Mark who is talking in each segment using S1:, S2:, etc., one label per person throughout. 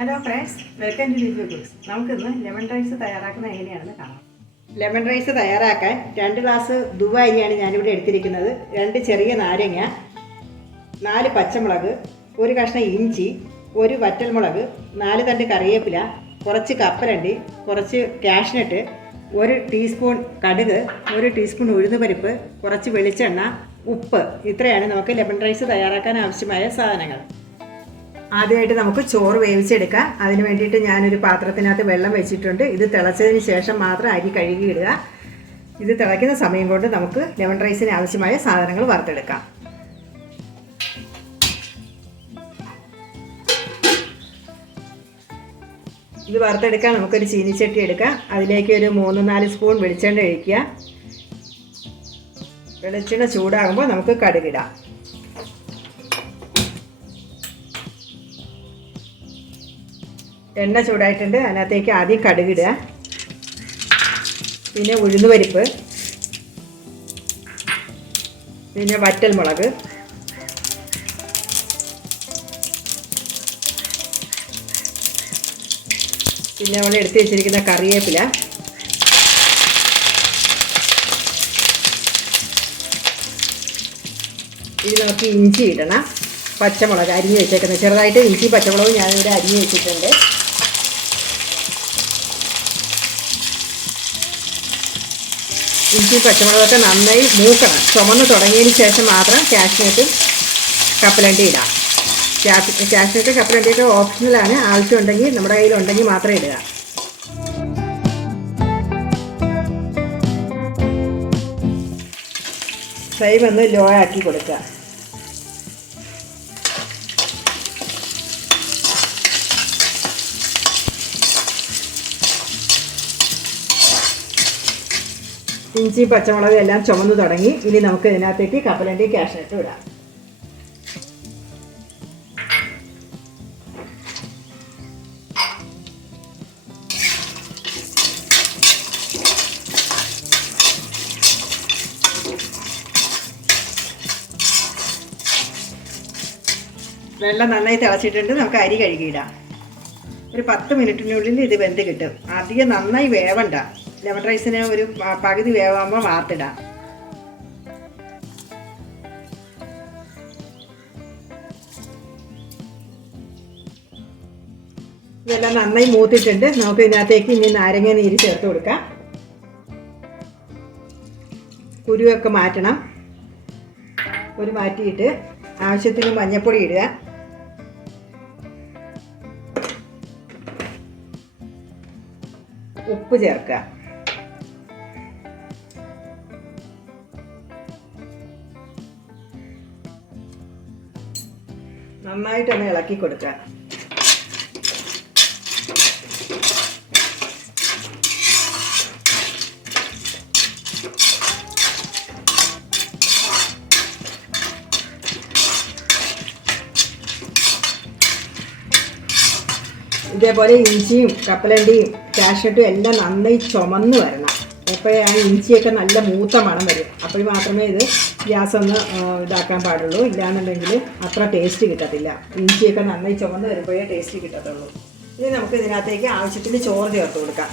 S1: Hello friends welcome to Liv Cooks നമുക്കിന്ന് lemon rice തയ്യാറാക്കുന്ന എങ്ങനെയാണെന്ന് കാണാം. ലെമൺ റൈസ് തയ്യാറാക്കാൻ രണ്ട് ഗ്ലാസ് ദുബായിയാണ് ഞാനിവിടെ എടുത്തിരിക്കുന്നത്. രണ്ട് ചെറിയ നാരങ്ങ നാല് പച്ചമുളക് ഒരു കഷ്ണം ഇഞ്ചി ഒരു വറ്റൽമുളക് നാല് തണ്ട് കറിവേപ്പില കുറച്ച് കപ്പലണ്ടി കുറച്ച് കാഷ്നട്ട് ഒരു ടീസ്പൂൺ കടുക് ഒരു ടീസ്പൂൺ ഉഴുന്നുപരിപ്പ് കുറച്ച് വെളിച്ചെണ്ണ ഉപ്പ്. ഇത്രയാണ് നമുക്ക് ലെമൺ റൈസ് തയ്യാറാക്കാൻ ആവശ്യമായ സാധനങ്ങൾ. ആദ്യമായിട്ട് നമുക്ക് ചോറ് വേവിച്ചെടുക്കാം. അതിന് വേണ്ടിയിട്ട് ഞാനൊരു പാത്രത്തിനകത്ത് വെള്ളം വെച്ചിട്ടുണ്ട്. ഇത് തിളച്ചതിന് ശേഷം മാത്രം അരി കഴുകിയിടുക. ഇത് തിളയ്ക്കുന്ന സമയം കൊണ്ട് നമുക്ക് ലെമൺ റൈസിന് ആവശ്യമായ സാധനങ്ങൾ വറുത്തെടുക്കാം. ഇത് വറുത്തെടുക്കാൻ നമുക്കൊരു ചീനിച്ചട്ടി എടുക്കാം. അതിലേക്ക് ഒരു മൂന്ന് നാല് സ്പൂൺ വെളിച്ചെണ്ണ ഒഴിക്കുക. വെളിച്ചെണ്ണ ചൂടാകുമ്പോൾ നമുക്ക് കടുകിടാം. എണ്ണ ചൂടായിട്ടുണ്ട്. അതിനകത്തേക്ക് ആദ്യം കടുകിടുക. പിന്നെ ഉഴുന്ന് പരിപ്പ് പിന്നെ വറ്റൽ മുളക് പിന്നെ നമ്മൾ എടുത്ത് വെച്ചിരിക്കുന്ന കറിവേപ്പില. ഇത് നമുക്ക് ഇഞ്ചി ഇടണം. പച്ചമുളക് അരിഞ്ഞ് വെച്ചേക്കുന്നത്. ചെറുതായിട്ട് ഇഞ്ചി പച്ചമുളകും ഞാനിവിടെ അരിഞ്ഞ് വെച്ചിട്ടുണ്ട്. ഇഞ്ചി പച്ചമുളകൊക്കെ നന്നായി മൂക്കണം. ചുമന്ന് തുടങ്ങിയതിന് ശേഷം മാത്രം കാഷ്നട്ട് കപ്പലണ്ടി ഇടാം. കാഷ്നട്ട് കപ്പലണ്ടിയൊക്കെ ഓപ്ഷണലാണ് ആവശ്യമുണ്ടെങ്കിൽ നമ്മുടെ കയ്യിലുണ്ടെങ്കിൽ മാത്രം ഇടുക. ഫ്രൈ ഒന്ന് ലോ ആക്കി കൊടുക്കുക. ഇഞ്ചി പച്ചമുളക് എല്ലാം ചുമന്നു തുടങ്ങി. ഇനി നമുക്ക് ഇതിനകത്തേക്ക് കപ്പലണ്ടി കാഷ്നട്ട് ഇടാം. വെള്ളം നന്നായി തിളച്ചിട്ടുണ്ട്. നമുക്ക് അരി കഴുകിയിടാം. ഒരു പത്ത് മിനിറ്റിനുള്ളിൽ ഇത് വെന്ത് കിട്ടും. അധികം നന്നായി വേവണ്ട. ലെമൺ റൈസിന് ഒരു പകുതി വേവാകുമ്പോൾ വാർത്തിടാം. ഇതെല്ലാം നന്നായി മൂത്തിട്ടുണ്ട്. നമുക്ക് ഇതിനകത്തേക്ക് ഇനി നാരങ്ങ നീര് ചേർത്ത് കൊടുക്കാം. കുരുവൊക്കെ മാറ്റണം. ഒരു മാറ്റിയിട്ട് ആവശ്യത്തിന് മഞ്ഞൾപ്പൊടി ഇടുക. ഉപ്പ് ചേർക്കുക. നന്നായിട്ടൊന്ന് ഇളക്കി കൊടുക്കുക ഇതേപോലെ ഇഞ്ചിയും കപ്പലണ്ടിയും കാഷ്യട്ടും എല്ലാം നന്നായി ചുമന്നു വരണം. എപ്പോഴേ ആ ഇഞ്ചിയൊക്കെ നല്ല മൂത്ത മണം വരും. അപ്പോൾ മാത്രമേ ഇത് ഗ്യാസ് ഒന്ന് ഇതാക്കാൻ പാടുള്ളൂ. ഇല്ലാന്നുണ്ടെങ്കിൽ അത്ര ടേസ്റ്റ് കിട്ടത്തില്ല. ഇഞ്ചിയൊക്കെ നന്നായി ചുമന്ന് വരുമ്പോഴേ ടേസ്റ്റ് കിട്ടത്തുള്ളൂ. ഇനി നമുക്ക് ഇതിനകത്തേക്ക് ആവശ്യത്തിന് ചോറ് ചേർത്ത് കൊടുക്കാം.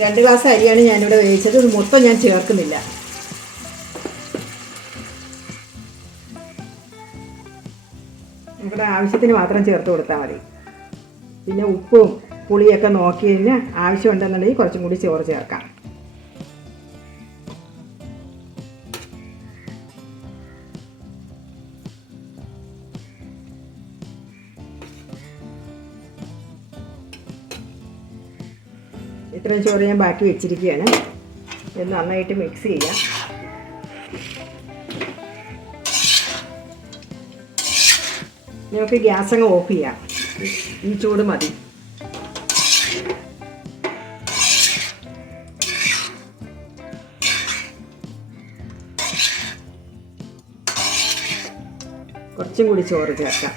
S1: രണ്ട് ഗ്ലാസ് അരിയാണ് ഞാനിവിടെ വേവിച്ചത്. ഇത് മൊത്തം ഞാൻ ചേർക്കുന്നില്ല. നമ്മുടെ ആവശ്യത്തിന് മാത്രം ചേർത്ത് കൊടുത്താൽ മതി. പിന്നെ ഉപ്പും പുളിയൊക്കെ നോക്കിയതിന് ആവശ്യമുണ്ടെന്നുണ്ടെങ്കിൽ കുറച്ചും കൂടി ചോറ് ചേർക്കാം. ഇത്രയും ചോറ് ഞാൻ ബാക്കി വെച്ചിരിക്കുകയാണ്. ഇത് നന്നായിട്ട് മിക്സ് ചെയ്യാം. നമുക്ക് ഗ്യാസ് അങ്ങ് ഓഫ് ചെയ്യാം. ഈ ചൂട് മതി. കുറച്ചും കൂടി ചോറ് ചേർക്കാം.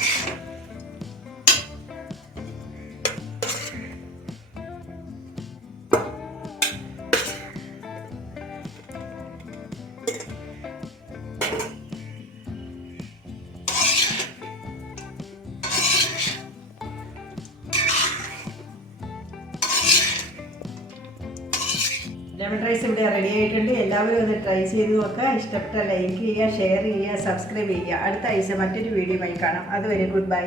S1: ലെമൺ റൈസ് ഇവിടെ റെഡി ആയിട്ടുണ്ട്. എല്ലാവരും ഒന്ന് ട്രൈ ചെയ്ത് നോക്കുക. ഇഷ്ടപ്പെട്ട ലൈക്ക് ചെയ്യുക ഷെയർ ചെയ്യുക സബ്സ്ക്രൈബ് ചെയ്യുക. അടുത്ത ആഴ്ച മറ്റൊരു വീഡിയോയുമായി കാണാം. അതുവരെ ഗുഡ് ബൈ